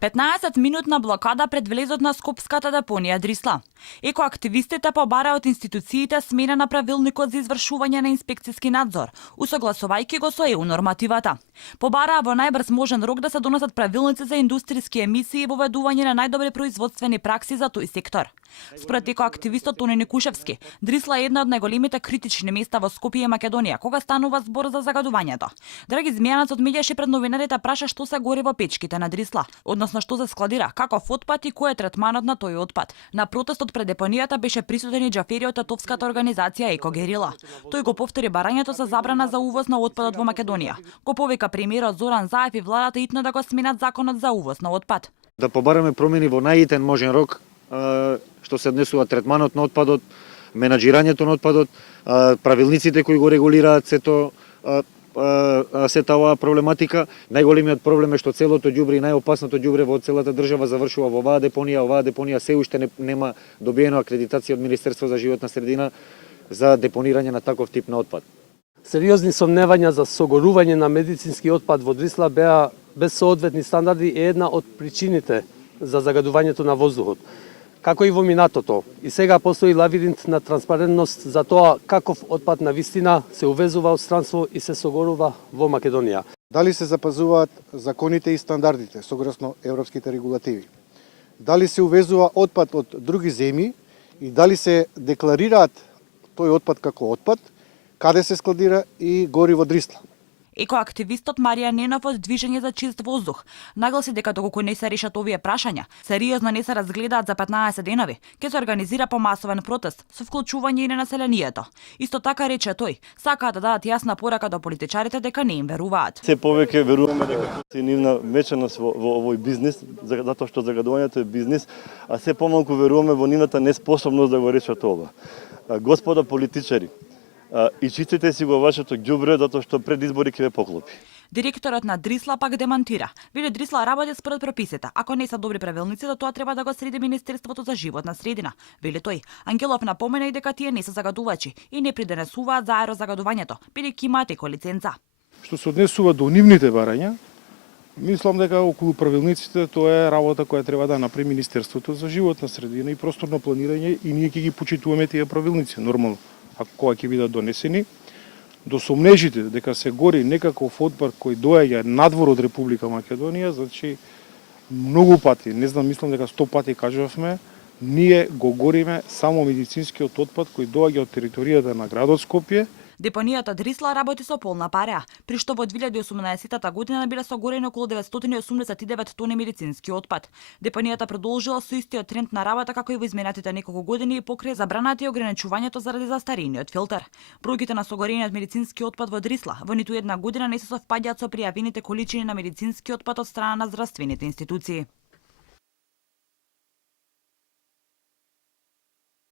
15-минутна блокада пред влезот на скопската депонија Дрисла. Екоактивистите побара од институциите смена на правилникот за извршување на инспекцијски надзор, усогласувајќи го со ЕУ нормативата. Побараа во најбрз можен рок да се донесат правилници за индустријски емисии и воведување на најдобри производствени пракси за тој сектор. Според екоактивистот Тони Никушевски, Дрисла е една од најголемите критични места во Скопје и Македонија кога станува збор за загадувањето. Драги Змијанац од медијаше пред новинарите праша што се гори во печките на Дрисла, односно што се складира, каков отпад и кој е третманот на тој отпад. На протестот пред депонијата беше присутен и Џафери од татовската организација Екогерила. Тој го повтори барањето за забрана за увоз на отпадот во Македонија. Го повика премиерот Зоран Заев и владата итно да го сменат законот за увоз на отпад. Да побараме промени во најитен можен рок, што се однесува третманот на отпадот, менаџирањето на отпадот, правилниците кои го регулираат сета оваа проблематика. Најголемиот проблем е што целото ѓубре и најопасното ѓубре во целата држава завршува во оваа депонија. Оваа депонија се уште нема добиено акредитација од Министерство за животна средина за депонирање на таков тип на отпад. Сериозни сомневања за согорување на медицински отпад во Дрисла беа без соодветни стандарди е една од причините за загадувањето на воздухот. Како и во минатото. И сега постои лавиринт на транспарентност за тоа каков отпад на вистина се увезува од странство и се согорува во Македонија. Дали се запазуваат законите и стандардите согласно европските регулативи? Дали се увезува отпад од други земји и дали се декларираат тој отпад како отпад, каде се складира и гори во Дрисла? Екоактивистот Марија Ненов од Движење за чист воздух нагласи дека доколку не се решат овие прашања, сериозно не се разгледаат за 15 денови, ќе се организира помасовен протест со вклучување и на населението. Исто така рече тој, сакаат да дадат јасна порака до политичарите дека не им веруваат. Се повеќе веруваме дека се нивна меченост во овој бизнис, затоа што загадувањето е бизнис, а се помалку веруваме во нивната неспособност да го решат ова. Господа политичари, и чистите си го вашето ѓубре затоа што пред избори ќе ве поклопи. Директорот на Дрисла пак демантира. Вели Дрисла работи според прописите. Ако не се добри правилниците, тоа треба да го среди Министерството за животна средина. Вели тој. Ангелов напомена и дека тие не се загадувачи и не придонесуваат за аерозагадувањето, бидејќи имаат еколиценца. Што се однесува до нивните барања, мислам дека околу правилниците тоа е работа која треба да направи Министерството за животна средина и просторно планирање и ние ќе ги почитуваме тие правилници нормално. А кога ќе бидат донесени, до сомнежите дека се гори некаков отпад кој доаѓа надвор од Република Македонија, значи многу пати, не знам, мислам дека 100 пати кажавме, ние го гориме само медицинскиот отпад кој доаѓа од територијата на градот Скопје. Депонијата Дрисла работи со полна пареа, при што во 2018 година биле согорени околу 989 тони медицински отпад. Депонијата продолжила со истиот тренд на работа како и во изминатите неколку години и покрај забраната и ограничувањето заради застарениот филтер. Бројките на согорениот медицински отпад во Дрисла во ниту една година не се совпаѓаат со пријавените количини на медицински отпад од страна на здравствените институции.